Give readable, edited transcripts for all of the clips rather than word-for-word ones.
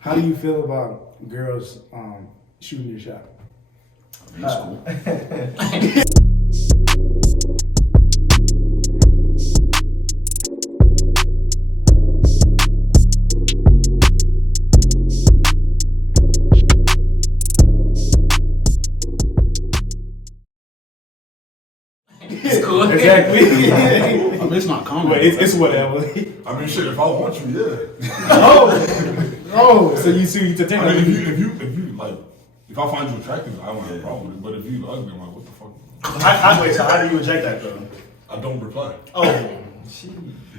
How do you feel about girls shooting your shot? It's cool. It's cool. Exactly. I mean, it's not common. But it's whatever. I mean, shit. If I want you, yeah. Oh, so you see to take. I mean, if you like, if I find you attractive, I don't have a problem with it. But if you ugly, I'm like, what the fuck? Wait, so how do you reject that though? I don't reply. Oh,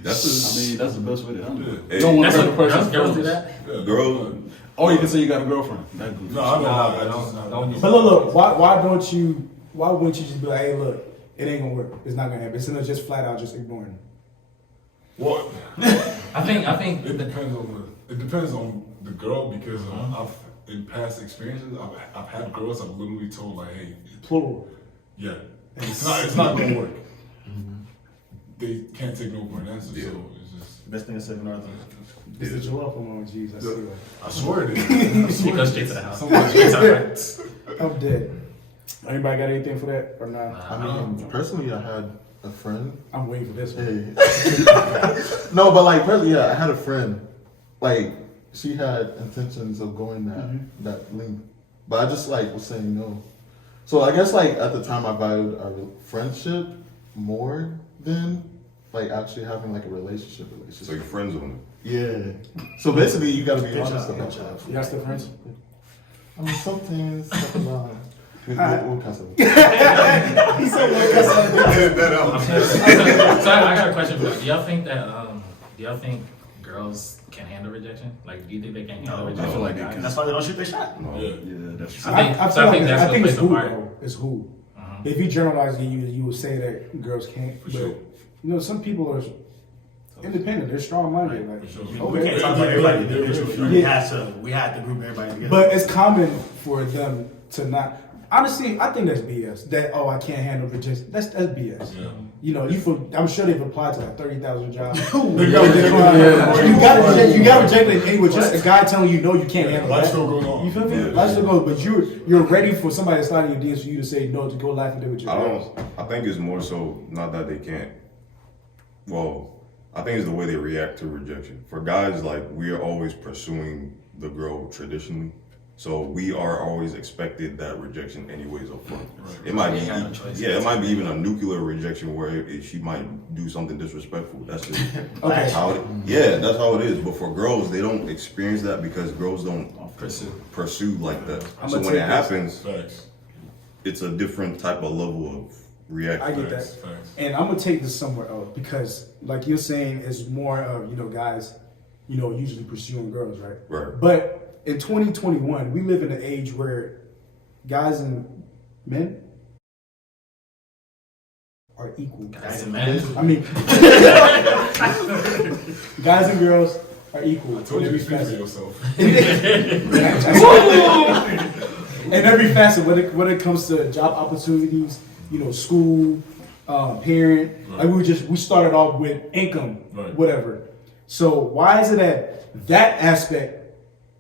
That's the best way to handle it. Hey, You don't want That's to what hurt the person. girls do that. Yeah, Girl, Oh, you can say you got a girlfriend. That good. No, I don't. I don't. But look, why don't you? Why wouldn't you just be like, hey, look, it ain't gonna work. It's not gonna happen. Instead of just flat out just ignoring. What? I think It depends on the girl because I've in past experiences I've had girls I've literally told like, hey, Plural. yeah, it's not gonna work. They can't take no for an answer, so it's just. best thing to say for nothing. This is your love for G's. I see that. I swear it is. you go straight to the house. I'm dead. Anybody got anything for that or not? I mean, personally, I had a friend. I'm waiting for this one. Hey. No, but like, personally, yeah, I had a friend. Like, she had intentions of going that length, but I just like was saying no. So I guess like at the time, I valued our friendship more than like actually having like a relationship. so your friends on Yeah. So basically, you gotta be honest about that. Y'all still friends? I mean, sometimes, sometimes. We'll Kasa. He said, Edit that out. So I got a question for you. Do y'all think girls can handle rejection? Like, do you think they can handle rejection? I feel like they can. That's why they don't shoot their shot. Yeah. Yeah, that's I think that's what who, plays a though. It's who. Uh-huh. If you generalize it, you would say that girls can't. But, sure. you know, some people are independent. They're strong-minded. Like, For sure. We okay. can't talk about everybody individually. Yeah. We had to group everybody together. But it's common for them to not. Honestly, I think that's BS. That I can't handle rejection. That's BS. Yeah. You know, I'm sure they've applied to like 30,000 jobs. They You got got rejected anyway. Just a guy telling you no, you can't handle Life that. still goes on. You feel me? Yeah. Life still goes, but you're ready for somebody to slide in your DMs for you to say no to go life and do with your friends. I think it's more so not that they can't. Well, I think it's the way they react to rejection. For guys, like we are always pursuing the girl traditionally, so we are always expected that rejection anyways up front. Right. It might be, You have no choice. yeah, it might be even a nuclear rejection where she might do something disrespectful. That's just Okay. how it. Yeah, that's how it is. But for girls, they don't experience that because girls don't pursue like that. I'ma So when take it this. happens, Facts. it's a different type of level of reaction. I get that. Facts. And I'm gonna take this somewhere else because, like you're saying, it's more of guys, usually pursuing girls, right? Right. But in 2021, we live in an age where guys and men are equal. Guys and men. I mean, guys and girls are equal. I told in you every to speak for facet. yourself. In every facet, when it comes to job opportunities, school, parent, Right. like we started off with income, Right. whatever. So why is it that aspect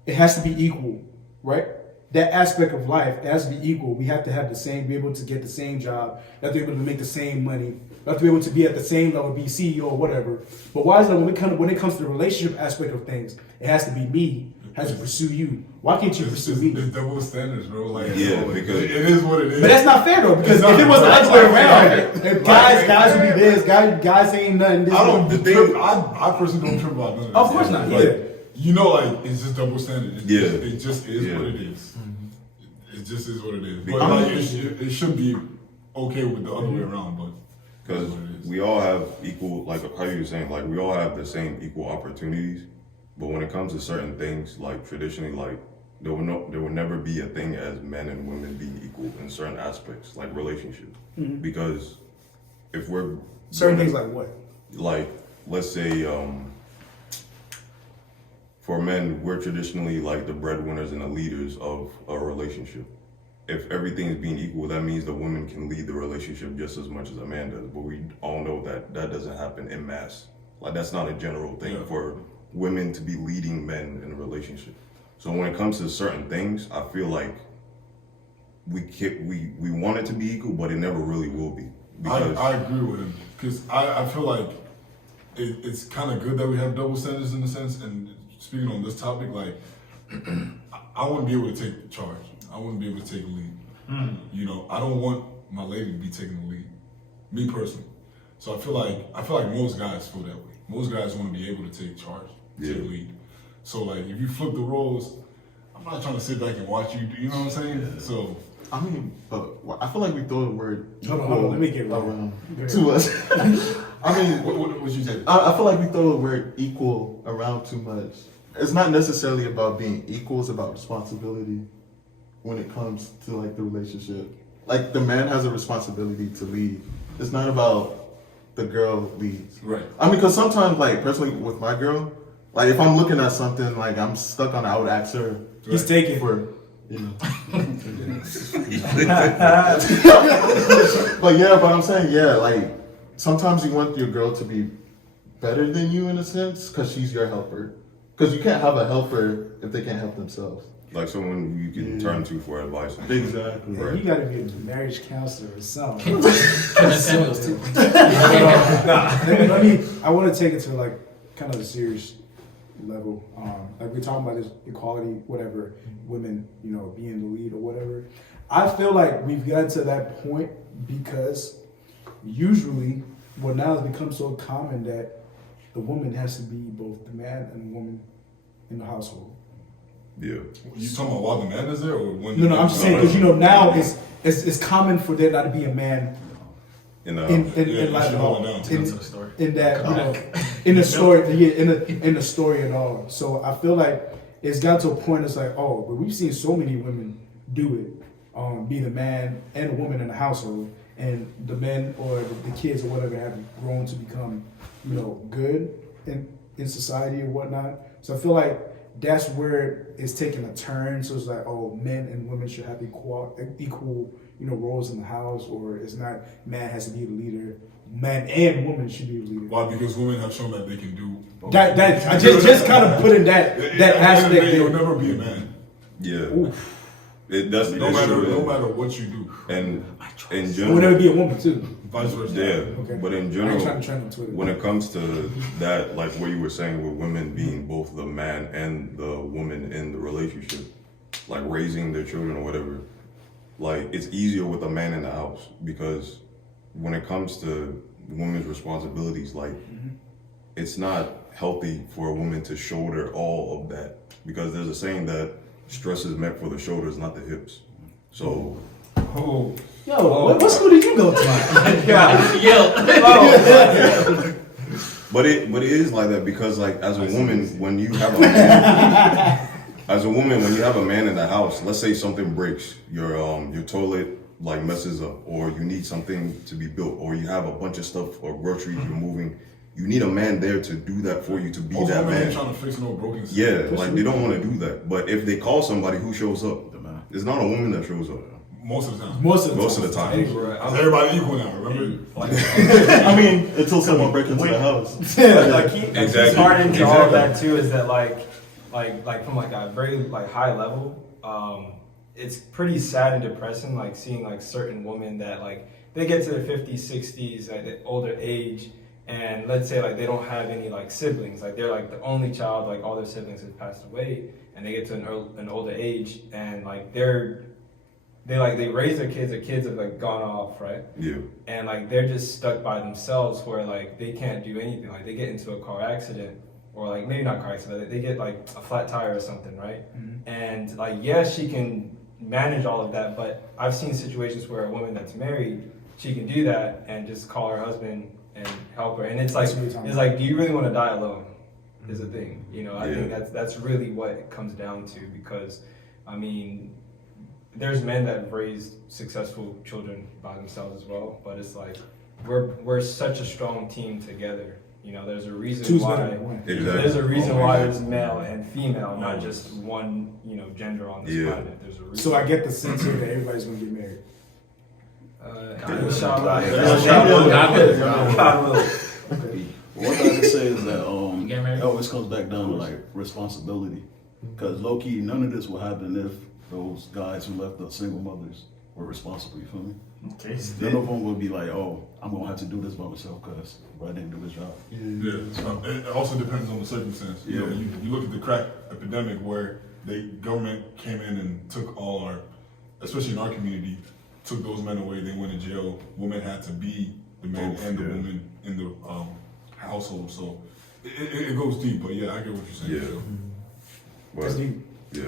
it has to be equal, right? That aspect of life it has to be equal. We have to have be able to get the same job, we have to be able to make the same money, we have to be able to be at the same level, be CEO or whatever. But why is it when it comes to the relationship aspect of things, it has to be me, has to pursue you. Why can't you pursue me? It's double standards, bro. Like, Yeah, because- it is what it is. But that's not fair though, because if it was the other way around, if guys would be this, guys ain't nothing. This I don't one. trip. I personally don't trip about none of that. Of course not, Like, yeah. it's just double standard. It just is Yeah. what it is. It just is what it is. But Because- like, it should be okay with the other way around. But Because that's what it is. we all have equal, like how you were saying, like we all have the same equal opportunities. But when it comes to certain things, like traditionally, like there will never be a thing as men and women being equal in certain aspects, like relationships. Because if we're Certain things like what? like let's say for men, we're traditionally like the breadwinners and the leaders of a relationship. If everything is being equal, that means the woman can lead the relationship just as much as a man does. But we all know that doesn't happen en masse. Like that's not a general thing Yeah. for women to be leading men in a relationship. So when it comes to certain things, I feel like we want it to be equal, but it never really will be. Because I agree with him because I feel like it's kind of good that we have double standards in a sense. And speaking on this topic, like I wouldn't be able to take charge. I wouldn't be able to take a lead. You know, I don't want my lady to be taking the lead. Me personally. So I feel like most guys feel that way. Most guys want to be able to take charge, take lead. So like if you flip the roles, I'm not trying to sit back and watch you. You know what I'm saying? So. I mean, but I feel like we throw the word Hold equal on, let me get right. around Go ahead. too much. I mean, What you say? I feel like we throw the word equal around too much. It's not necessarily about being equal, it's about responsibility when it comes to like the relationship. Like the man has a responsibility to lead. It's not about the girl leads. Right. I mean, because sometimes, like personally with my girl, like if I'm looking at something, like I'm stuck on it, I would ask her He's taking. for, you know. But I'm saying, yeah, like sometimes you want your girl to be better than you in a sense because she's your helper. Because you can't have a helper if they can't help themselves. like someone you can turn to for advice. Exactly. Yeah, you gotta be a marriage counselor or something. Kevin Samuels too. I want to take it to like kind of a serious level. Like we're talking about this equality, whatever, women, you know, being the lead or whatever. I feel like we've gotten to that point because usually, well, now it's become so common that the woman has to be both the man and the woman in the household. Yeah. You talking about while the man is there, or when? No, I'm just saying because you know now it's common for there not to be a man In in life at all. down. In that, you know, in the story, yeah, in the story at all. So I feel like it's got to a point. It's like, oh, but we've seen so many women do it, be the man and the woman in the household, and the men or the kids or whatever have grown to become, you know, good in society or whatnot. So I feel like that's where it's taking a turn. So it's like, oh, men and women should have equal, you know, roles in the house, or it's not man has to be the leader. Man and woman should be the leader. Why? Because women have shown that they can do both. That I just kind of put in that aspect there. You'll never be a man. Yeah. That's No matter what you do. And in It would general, never be a woman too. Vice versa. yeah. Okay. But in I ain't general, trying to trend on Twitter. when it comes to that, like what you were saying with women being both the man and the woman in the relationship, like raising their children or whatever, like it's easier with a man in the house because when it comes to women's responsibilities, like it's not healthy for a woman to shoulder all of that because there's a saying that stress is meant for the shoulders, not the hips. So Yo, what school did you go to? But it is like that because like as a woman, when you have a man, when you have a man in the house, let's say something breaks, your toilet like messes up, or you need something to be built, or you have a bunch of stuff or groceries you're moving, you need a man there to do that for you, to be Also, that women ain't man. trying to fix no broken stuff. Yeah, like they don't want to do that. But if they call somebody, who shows up? The man. It's not a woman that shows up. Most of the time. Most Most of the time. Because everybody equal now, remember? I mean, until someone breaks into the house. Exactly. It's hard into all of Exactly. that too. Is that like from like a very like high level, it's pretty sad and depressing. Like seeing like certain women that like they get to their 50s, 60s, like the older age, and let's say like they don't have any like siblings. Like they're like the only child. Like all their siblings have passed away, and they get to an older age, and like they raise their kids have like gone off, right? Yeah. And like they're just stuck by themselves where like they can't do anything. Like they get into a car accident, or like maybe not car accident, they get like a flat tire or something, right? And like yes, she can manage all of that, but I've seen situations where a woman that's married, she can do that and just call her husband and help her. And it's like do you really want to die alone? Is a thing. You know, I think that's really what it comes down to, because I mean there's men that have raised successful children by themselves as well, but it's like we're such a strong team together. You know, there's a reason Two's why better than one. Exactly. there's a reason why there's male and female, not just one, you know, gender on this planet. There's a reason. So I get the sense here that everybody's gonna get married. Inshallah. God will. What I can say is that You get married? it always comes back down to like responsibility. Because low key, none of this would happen if those guys who left the single mothers were responsible. You feel me? Okay. None of them would be like, oh, I'm gonna have to do this by myself because I didn't do his job. Yeah, it also depends on the circumstance. You know, Yeah. you look at the crack epidemic where the government came in and took all our, especially in our community, took those men away. They went to jail. Women had to be the man Both, and the yeah. woman in the household. So it goes deep. But yeah, I get what you're saying. Yeah. Joe. That's But deep. yeah,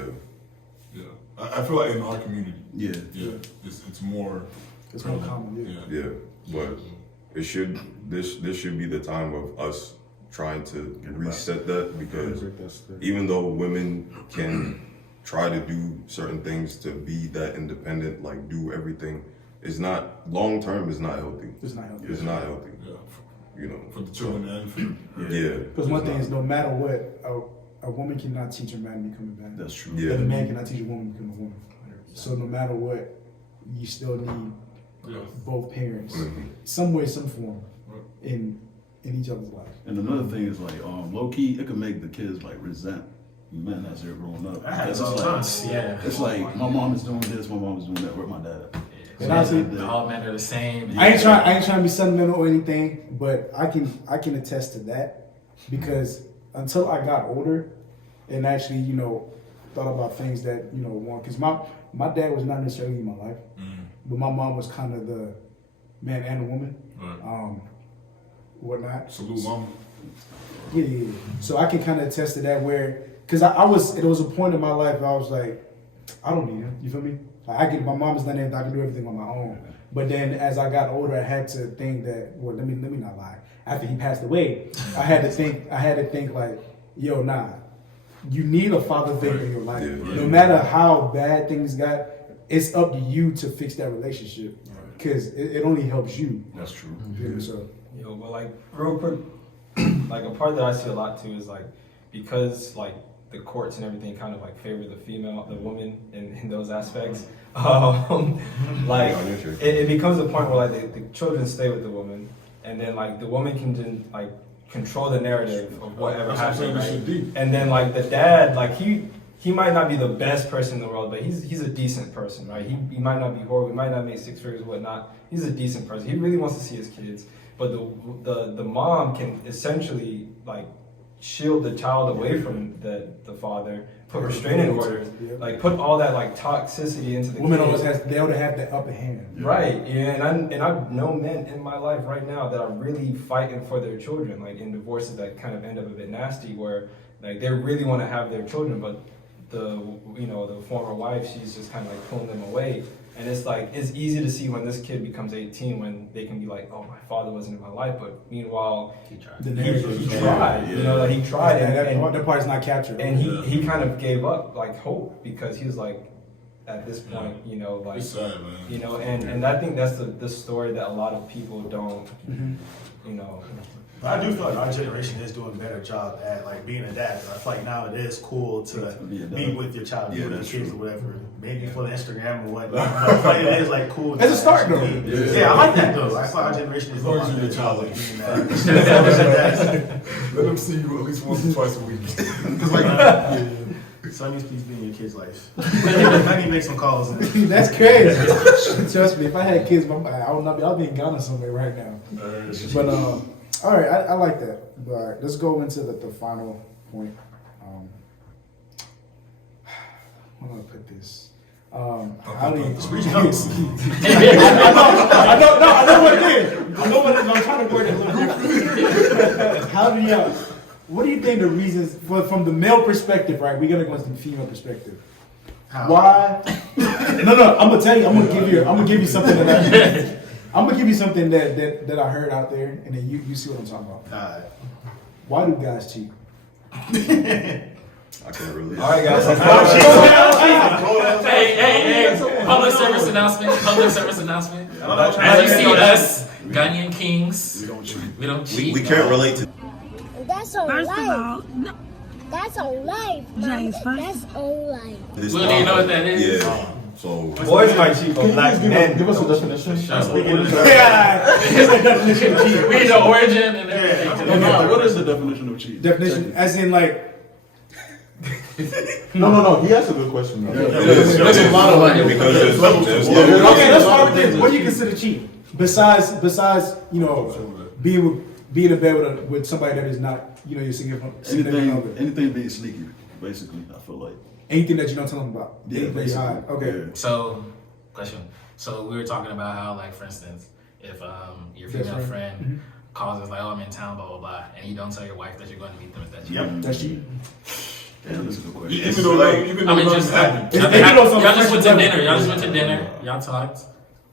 Yeah, I feel like in our community, Yeah. it's more. It's more common. Yeah. yeah. But it should this should be the time of us trying to reset that, because even though women can try to do certain things to be that independent, like do everything, it's not long term. It's not healthy. It's not healthy. It's not healthy. Yeah, You know. for the children and for Yeah. Because one thing is, no matter what, a woman cannot teach a man to become a man. That's true. Yeah. And a man cannot teach a woman to become a woman. So no matter what, you still need both parents, some way, some form, in each other's life. And another thing is like, low key, it can make the kids like resent men as they're growing up. I had It's it all the like, time. Yeah. it's like my mom is doing this, my mom is doing that. Where my dad? And honestly, All men are the same. I ain't trying to be sentimental or anything, but I can attest to that, because until I got older and actually, you know, thought about things that, you know, want, because my dad was not necessarily in my life, but my mom was kind of the man and the woman, whatnot. salute mama. Yeah. So I can kind of attest to that, where, because it was a point in my life where I was like, I don't need him. You feel me? Like, my mom is done everything. I can do everything on my own. But then as I got older, I had to think that, well, let me not lie. After he passed away, I had to think like, yo, nah, you need a father figure in your life. Yeah. No matter how bad things got, it's up to you to fix that relationship, because it only helps you. That's true. Yeah. So Yo, but like real quick, like a part that I see a lot too is like, because like the courts and everything kind of like favor the woman in those aspects. Like it becomes a point where like the children stay with the woman, and then like the woman can then like control the narrative of whatever That's what I'm saying, happened, this right? shit deep. And then like the dad, like he might not be the best person in the world, but he's a decent person, right? He might not be horrible, he might not make six figures, whatnot. He's a decent person. He really wants to see his kids, but the mom can essentially like shield the child away from the father, put restraining orders, like put all that like toxicity into the women kid. always have the upper hand. Right, yeah, and I've known men in my life right now that are really fighting for their children, like in divorces that kind of end up a bit nasty, where like they really want to have their children, but the former wife, she's just kind of like pulling them away. And it's like, it's easy to see when this kid becomes 18 when they can be like, oh, my father wasn't in my life, but meanwhile, He tried. The narrative. he tried, you know, like he tried, that part is not captured. and he kind of gave up like hope, because he was like, at this point, you know, like, It's sad, man. you know, and I think that's the story that a lot of people don't, you know. But I do feel like our generation is doing a better job at like being a dad. I feel like now it is cool to be a dad. be with your child, be Yeah, with your that's kids true. or whatever. Maybe for the Instagram or whatnot. But I feel like it is like cool. It's a start, though. Yeah, I like that though. I feel like our generation is As long as doing you're a a better child, job like, at being that. Let them see you at least once or twice a week. Because like, son needs to be in your kid's life. I need to make some calls. That's crazy. Trust me, if I had kids, I'll be in Ghana somewhere right now. But all right, I like that. But all right, let's go into the final point. I'm gonna put this. How do you? I know what it is. I know what it is. I'm trying to word it a little different. How do you? What do you think the reasons from the male perspective? Right, we're gonna go into the female perspective. How? Why? No. I'm gonna tell you. I'm gonna give you something that I'm gonna give you something that I heard out there, and then you see what I'm talking about. Why do guys cheat? I can't really. All right, guys. Hey, public service announcement. As you see us, Ghanaian kings, we don't cheat. We can't relate to. That's on First life. of all, no, That's on life. James, first- That's on life. This We don't even know what that is. Yeah. So. Boys might cheat, but black men. Give us a definition. We need the origin and everything. What is the definition of cheating? Definition, as in like, No. He asked a good question. Though. There's a lot of like because there's levels there's to levels. Okay, let's start with this. What do you consider cheating? Besides, being in bed with somebody that is not, your significant other. Anything being sneaky, basically. I feel like. Anything that you don't tell them about. Yeah, Anything you basically. hide. Okay. Yeah. So, question. So we were talking about how, like, for instance, if your female Best friend calls us like, "Oh, I'm in town," blah blah blah, and you don't tell your wife that you're going to meet them, is that cheating? Yep. That's cheating. Damn, that's a good question. Even though I mean, just happened. y'all just went to dinner. Y'all just went to dinner. Y'all talked.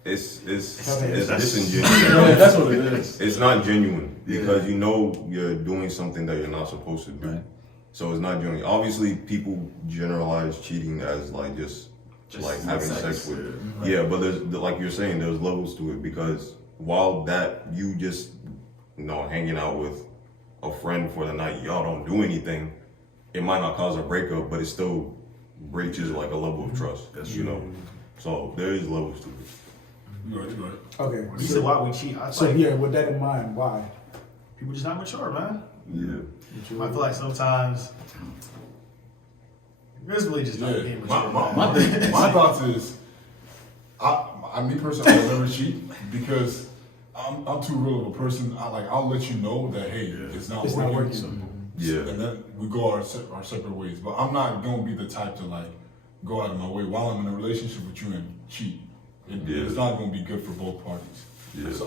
It's That's- disingenuous. Yeah, that's what it is. It's not genuine because Yeah. you know you're doing something that you're not supposed to do. Right. So it's not genuine. Obviously, people generalize cheating as like just like having sex with. Yeah, but there's like you're saying, there's levels to it because while that you just hanging out with a friend for the night, y'all don't do anything. It might not cause a breakup, but it still breaches like a level of trust. That's So there is levels to it. You're right. Okay. You said why we cheat. I So feel like yeah, with that in mind, why? people just not mature, man. Yeah. I feel like sometimes it's really just not being mature. My thoughts is, me personally, I'll never cheat because I'm too real of a person. I'll let you know that hey, it's not working. Yeah. And then we go our separate ways. But I'm not gonna be the type to like go out of my way while I'm in a relationship with you and cheat. It's not gonna be good for both parties. Yeah. So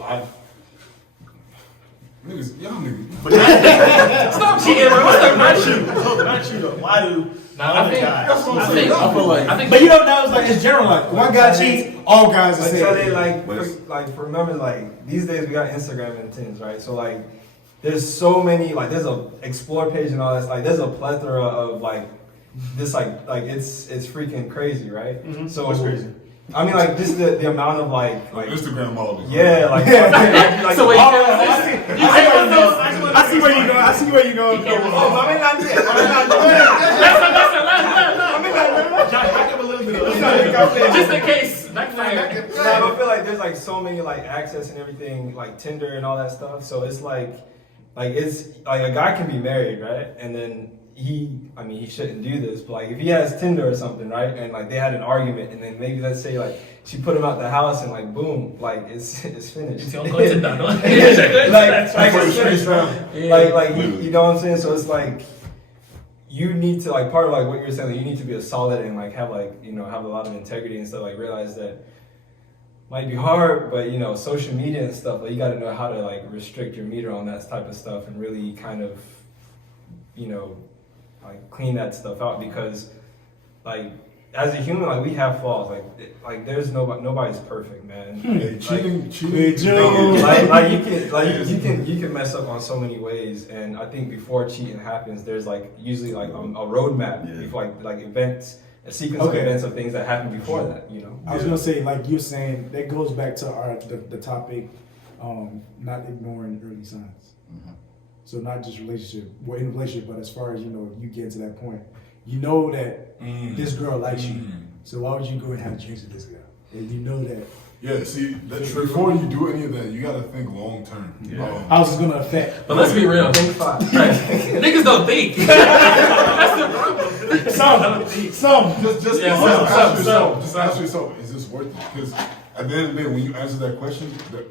y'all niggas. Stop cheating, bro. What's the Not you. Not you though. Why do I think guys? That's what I'm saying. I feel like. I think But now it's like it's general. Like one guy cheats, all guys are Like, tell saying. they remember like these days we got Instagram and things, right? So like there's so many like there's a explore page and all that. Like there's a plethora of like this like it's freaking crazy, right? So What's crazy? I mean like just the amount of like Instagram models. yeah like So wait, I see where you go. I see where you go. just in case. Backfire. I feel like there's like so many like access and everything, like Tinder and all that stuff. So it's like it's like a guy can be married, right? And then he shouldn't do this, but like if he has Tinder or something, right? And like they had an argument, and then maybe let's say like she put him out the house, and like boom, like it's finished. Don't go to that. like it's finished, like you know what I'm saying? So it's like you need to like part of like what you're saying, like, you need to be a solid and like have like have a lot of integrity and stuff. Like realize that might be hard, but social media and stuff, like you got to know how to like restrict your meter on that type of stuff and really kind of like clean that stuff out, because like as a human, like we have flaws, like there's nobody's perfect, man. Cheating. You can mess up on so many ways, and I think before cheating happens, there's like usually like a roadmap, before like events, a sequence of events of things that happen before that. I was gonna say, like you're saying, that goes back to the topic, not ignoring early signs. So not just relationship, well, in a relationship, but as far as you get to that point, that this girl likes you. So why would you go and have drinks with this girl? And you know that. Yeah, see, before you do any of that, you gotta think long term. How's this gonna affect? But let's be real. Niggas don't think. That's the problem. Some. Just ask yourself, is this worth it? Because at the end of the day, when you answer that question, the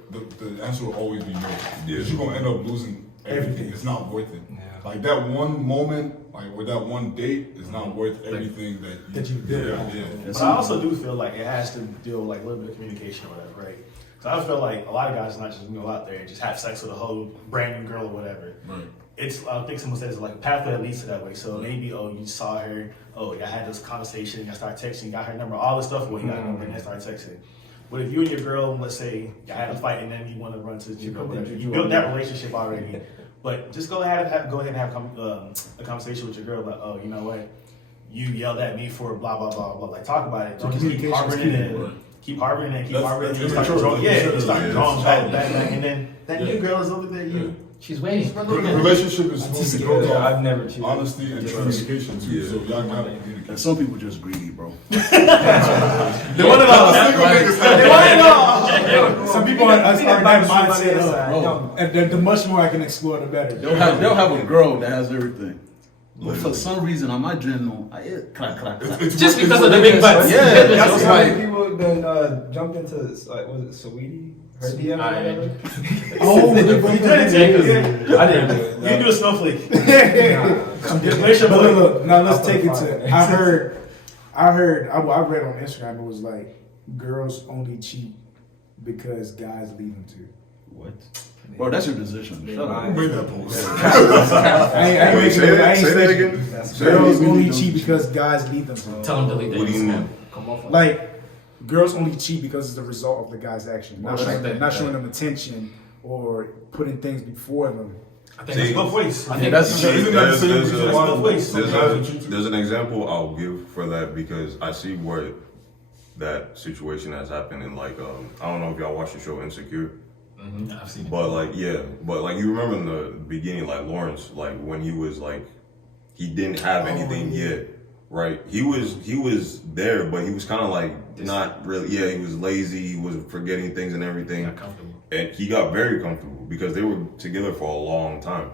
answer will always be no. Because you're gonna end up losing everything. It's not worth it. Like that one moment, like with that one date, is not worth everything that you built. But I also do feel like it has to deal with like a little bit of communication or whatever, right? So I feel like a lot of guys not just go out there and just have sex with a whole brand new girl or whatever. Right. I think someone said it's like a pathway that leads to that way. So maybe you saw her, y'all had this conversation, y'all started texting, got her number, all this stuff. Well, you got her number and then started texting. But if you and your girl, let's say y'all had a fight and then you want to run to you built that relationship already. But just go ahead and have a conversation with your girl about, oh, you know what, you yelled at me for blah blah blah blah. Like talk about it. Don't just keep harboring it and keep harboring it. You start drawing back, and then that new girl is over there. She's waiting. Relationship is supposed to be built off I've never cheated. honesty and communication too. So y'all gotta communicate. And some people just greedy, bro. They want it all. They want it all. Some people are in that mindset of, and the much more I can explore, the better. They'll have a girl that has everything, But for some reason, on my journal, clack, clack, clack. Just because of the big butts. Yeah, That's it's why like, people then jumped into like was it Saweetie? Her DM or whatever. Oh, You did it, I didn't do it. You can do a snowflake. But look, now let's take it to. I read on Instagram. It was like girls only cheat because guys leave them to. what? Bro, that's your position. Shut up. Who made that post? I ain't Say that saying- again. Girls only cheat because guys leave them to. Tell them to delete their What do you Instagram. mean? Come off. Like, girls only cheat because it's the result of the guy's action, not Well, showing, that's- not showing them attention or putting things before them. I think See, it's Both ways. I think that's- that's Isn't that the same There's reason a- why both ways. some guys are cheating? There's an example I'll give for that because I see where that situation has happened in like I don't know if y'all watch the show Insecure, I've seen it. but like you remember in the beginning like Lawrence, like when he was like he didn't have anything yet, right? He was there, but he was kind of like not really. Yeah, he was lazy. He was forgetting things and everything. Not comfortable. And he got very comfortable because they were together for a long time.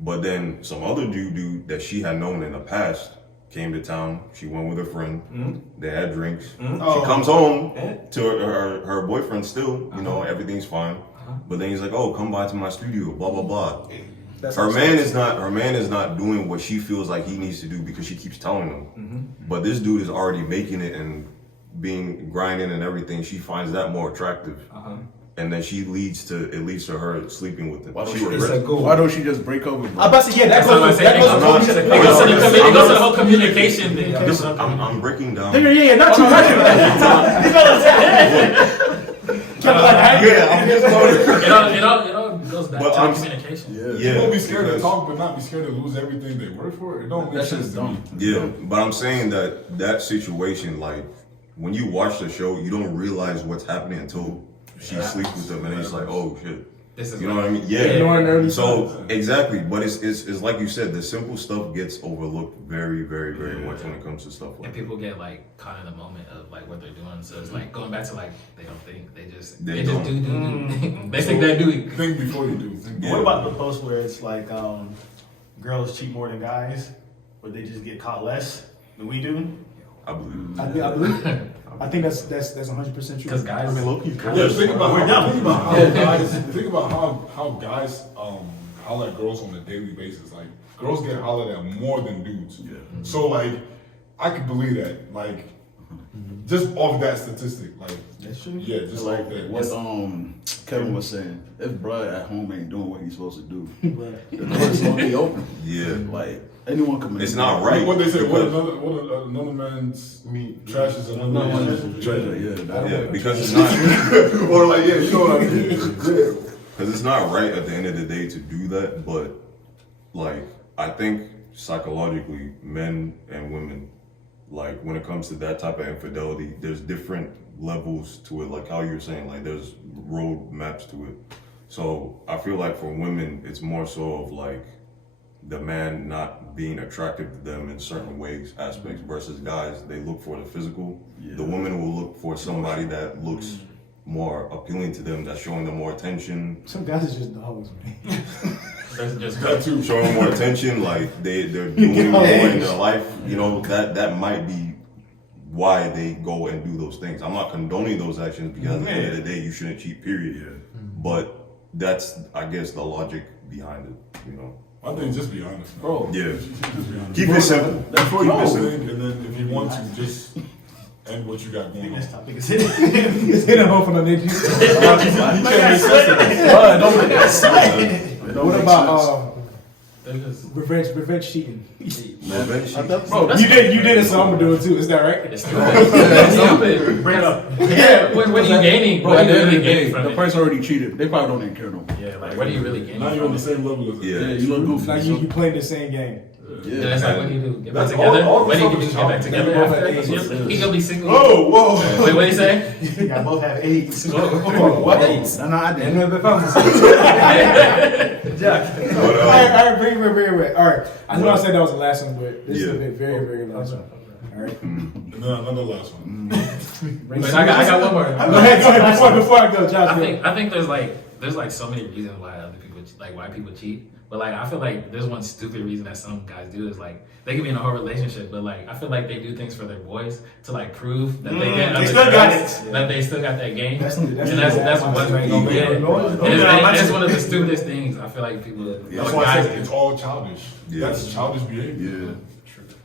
But then some other dude that she had known in the past came to town. She went with a friend. They had drinks. Oh. She comes home to her boyfriend still. You know, everything's fine. But then he's like, "Oh, come by to my studio." Blah blah blah. That's Her man is not doing what she feels like he needs to do because she keeps telling him. But this dude is already making it and being grinding and everything. She finds that more attractive. And then it leads to her sleeping with him. Why don't, She she, regret- why don't she just break up with I'm him? about to say, yeah, that That's what I'm goes. saying. That goes. It goes to the- it goes to the whole communication thing. Listen, I'm breaking down. Yeah, not too much. It all goes back But to I'm- communication. Yeah, People be scared to because- talk, but not be scared to lose everything they work for. It don't make That sense shit's to me. dumb. Yeah, but I'm saying that situation, like when you watch the show, you don't realize what's happening until she sleeps with him, and it's like, oh shit. This is You know like- what I mean? Yeah. Yeah. Ignoring early So signs. exactly, but it's like you said, the simple stuff gets overlooked very, very, very much when it comes to stuff like And that. people get like caught in the moment of like what they're doing. So it's like going back to like they don't think, they just They do. They think they're doing. Think before you do. Think What about the post where it's like girls cheat more than guys, but they just get caught less than we do? I believe. I believe. I think that's 100% true. Because guys, Yeah, think about We're dumb. think about how guys holler at girls on a daily basis. Like girls get hollered at more than dudes. Yeah. So like I could believe that. Like just off that statistic. Like That's true. yeah, just Like like that. what Kevin was saying, if bruh at home ain't doing what he's supposed to do, the door's gonna be open. Yeah. Like anyone can make It's it. not right. What they say? because- Another man's meat trash is another man's Treasure, yeah. That Yeah, because it's not. Or like yeah, you know what I mean? Because it's not right at the end of the day to do that, but like I think psychologically, men and women, like when it comes to that type of infidelity, there's different levels to it. Like how you're saying, like there's road maps to it. So I feel like for women, it's more so of like the man not being attractive to them in certain ways, aspects, versus guys, they look for the physical. Yeah. The woman will look for somebody that looks more appealing to them, that's showing them more attention, Some guys are just dogs, man. there's just That too. showing them more attention, like they're doing more in their life. You know, that might be why they go and do those things. I'm not condoning those actions because at the end of the day, you shouldn't cheat, period. But that's, I guess, the logic behind it, you know. I think just be honest, Bro, Yeah. Just be honest. Keep it simple. Before you No. think, and then if you want to, just end what you got I going think on. this topic is hitting. It's hitting home from the nigga. bruh, don't make that sound. What about they're just revenge cheating? Revenge. bro. That's You did it, so I'm gonna do it too. Is that right? It's stupid. Bring it up. Yeah, what are you gaining? Bro, What at are the you end of really the day, gaining from the it? person already cheated. They probably don't even care no more. Yeah, like what are you really gaining Now you're from on the it? same level as Yeah. Yeah, you look goofy. Like you playing the same game. Then it's like, what do you do? Get back That's together? all the When do you stuff get is back childish. together They both after? have AIDS. He gonna be single. Oh, whoa! Wait, what do you say? Y'all both have AIDS. What? No, I didn't. Jack. But, All right, bring it. All right, I know I said that was the last one, but this is Yeah. a very, very last one. All right. And then another last one. Wait, I got one more. Go ahead. Before I go, Josh. I think there's like so many reasons why other people why people cheat. But like, I feel like there's one stupid reason that some guys do is like they can be in a whole relationship, but like I feel like they do things for their boys to like prove that they get They still got girls, it. that they still got that game. That's And that's one thing. It's one of the stupidest things. I feel like people. That's like, why I guys said it's all childish. Yeah. That's childish behavior. Yeah.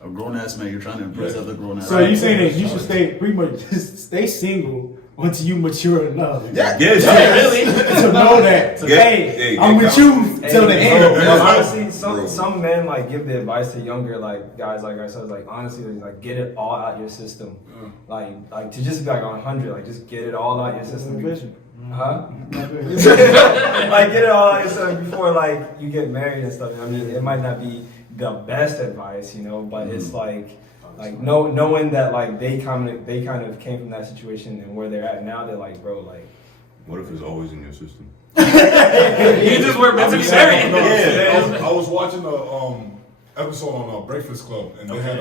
A grown ass man, you're trying to impress other grown ass. So you saying that you should stay pretty much stay single until you mature enough. Yeah. really? To know that. Hey, I'm with you till the Hey, end. bro, honestly, Bro. some men like give the advice to younger like guys like ourselves. Like honestly, like get it all out your system. Like to just be like 100. Like just get it all out your system. Huh? Like get it all out your system before like you get married and stuff. I mean, it might not be the best advice, you know, but it's like knowing that like they kind of came from that situation and where they're at now. They're like, bro, like. What if it's always in your system? You just weren't meant to be married. Yeah, I was watching a episode on Breakfast Club, and they had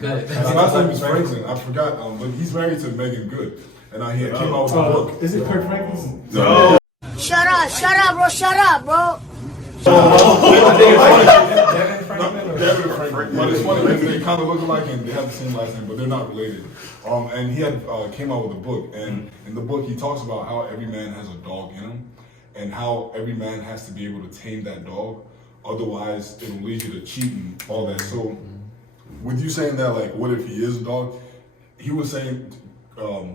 Good. his last name is Franklin. I forgot, but he's married to Megan Good, and he came out with a book. Is it Kirk Franklin? No. Shut up, bro. Shut up, bro. Devin Franklin or Devin Franklin. But it's funny because they kind of look alike and they have the same last name, but they're not related. And he had came out with a book, and in the book he talks about how every man has a dog in him, and how every man has to be able to tame that dog, otherwise it'll lead you to cheating, all that. So, with you saying that, like, what if he is a dog? He was saying,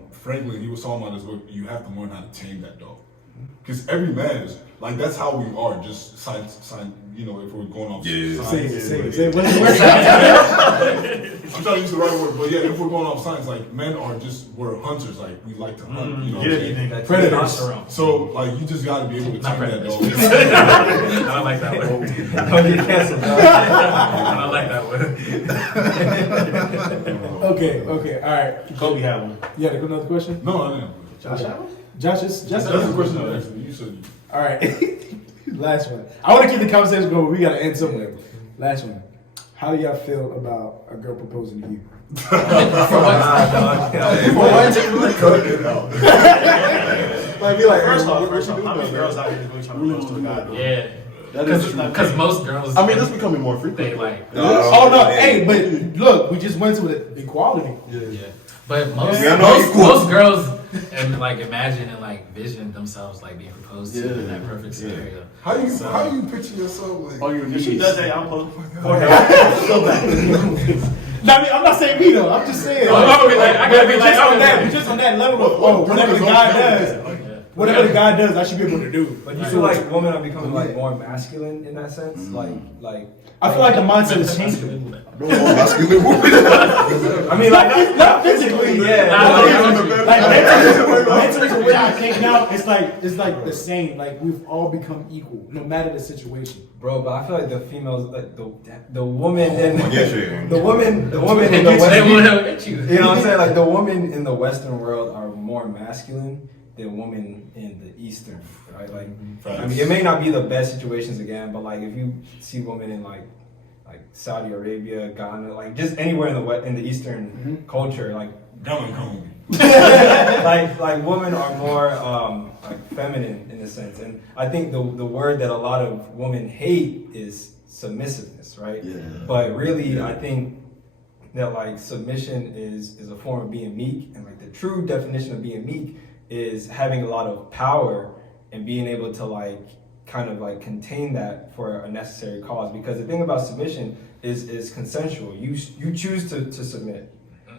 Franklin, he was talking about this book. You have to learn how to tame that dog, because every man is like that's how we are. Just sign. You know, if we're going off. Yeah. Science, Say it. What's the word? I'm trying to use the right word, but yeah, if we're going off science, like men are we're hunters, like we like to hunt, you know. Yeah, Predators. So like you just got to be able to tame that dog. I don't like that word. don't get canceled. I don't like that word. Okay, all right. Kobe had one. You had another question? No, I didn't. Josh had one? Josh, just That's the question I asked you. You said all right. Last one. I want to keep the conversation going, but we got to end somewhere. Last one. How do y'all feel about a girl proposing to you? Like, be like, First off, what you doing how many about girls that? out here is really trying to propose to a guy? Yeah. That is true. Because most girls. I mean, that's becoming more frequent. They like. oh no, hey, but look, we just went to the equality. Yeah. But most Yeah, most girls and like imagine and like vision themselves like being proposed to in that perfect scenario. how do you picture yourself like? On your If she knees. does that, I'm close. No, I mean, I'm not saying me though. I'm just saying. I gotta be We're like, just on okay. that. We're just on that level of whatever the guy does. Whatever the guy does, I should be able to do. But you feel like women are becoming like more masculine in that sense, like. I feel like the mindset is changing. Masculine woman. I mean, like Not physically, yeah. Like mentally, the way I think now, it's like the same. Like we've all become equal, no matter the situation. Bro, but I feel like the females, like the woman Yes, in the woman in the West, They will never get you. you know what I'm saying? Like the women in the Western world are more masculine than women in the Eastern, right? Like, I mean, it may not be the best situations again, but like if you see women in like Saudi Arabia, Ghana, like just anywhere in the Eastern culture, like like women are more like feminine in a sense, and I think the word that a lot of women hate is submissiveness, right? Yeah. But really, I think that like submission is a form of being meek, and like the true definition of being meek is having a lot of power and being able to like kind of like contain that for a necessary cause. Because the thing about submission is consensual. You choose to submit.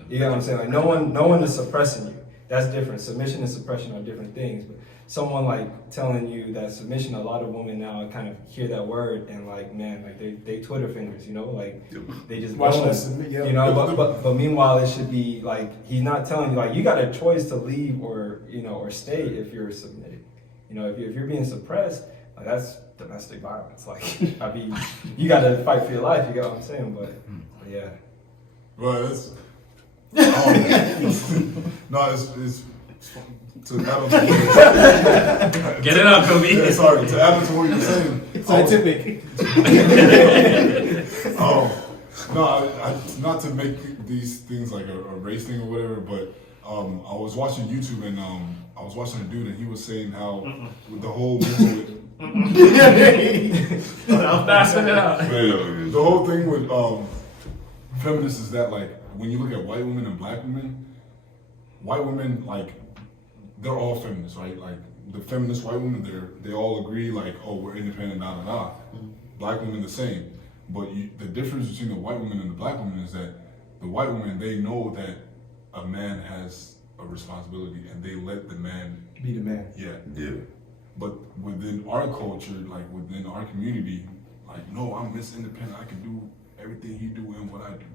You know what I'm saying? Like no one is suppressing you. That's different. Submission and suppression are different things. But someone like telling you that submission, a lot of women now kind of hear that word and like, man, like they Twitter fingers, you know, like they just Watching don't, us submit, yeah. you know. But meanwhile, it should be like he's not telling you like you got a choice to leave or stay if you're submitted. You know, if you're being suppressed, like that's domestic violence. Like I mean, you got to fight for your life. You get what I'm saying? But yeah. Well, it's no, it's to add on to what you're saying. Get it out, Kobe. Yeah, sorry, to add on to what you're saying. Scientific. No, I not to make these things like a race thing or whatever, but I was watching YouTube and I was watching a dude and he was saying how with the whole movement with I'm passing it out. The whole thing with feminists is that like when you look at white women and black women like they're all feminists, right? Like the feminist white women, they all agree like, oh, we're independent, da da da. Black women the same, but the difference between the white woman and the black woman is that the white women, they know that a man has a responsibility and they let the man Be the man. Yeah. But within our culture, like within our community, like, no, I'm Miss Independent. I can do everything he do and what I do.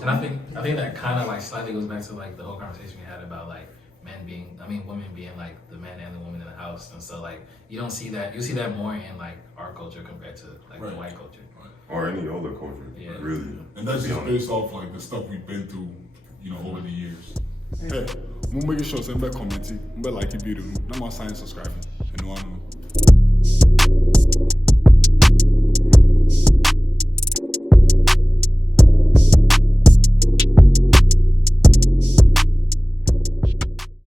And I think that kind of like slightly goes back to like the whole conversation we had about like women being like the man and the woman in the house, and so like you don't see that. You see that more in like our culture compared to like the white culture or any other culture. Yeah. Really. And that's just based off like the stuff we've been through, over the years. Hey, we'll make sure so I'm commenting, like you do. I'm not sign subscribing.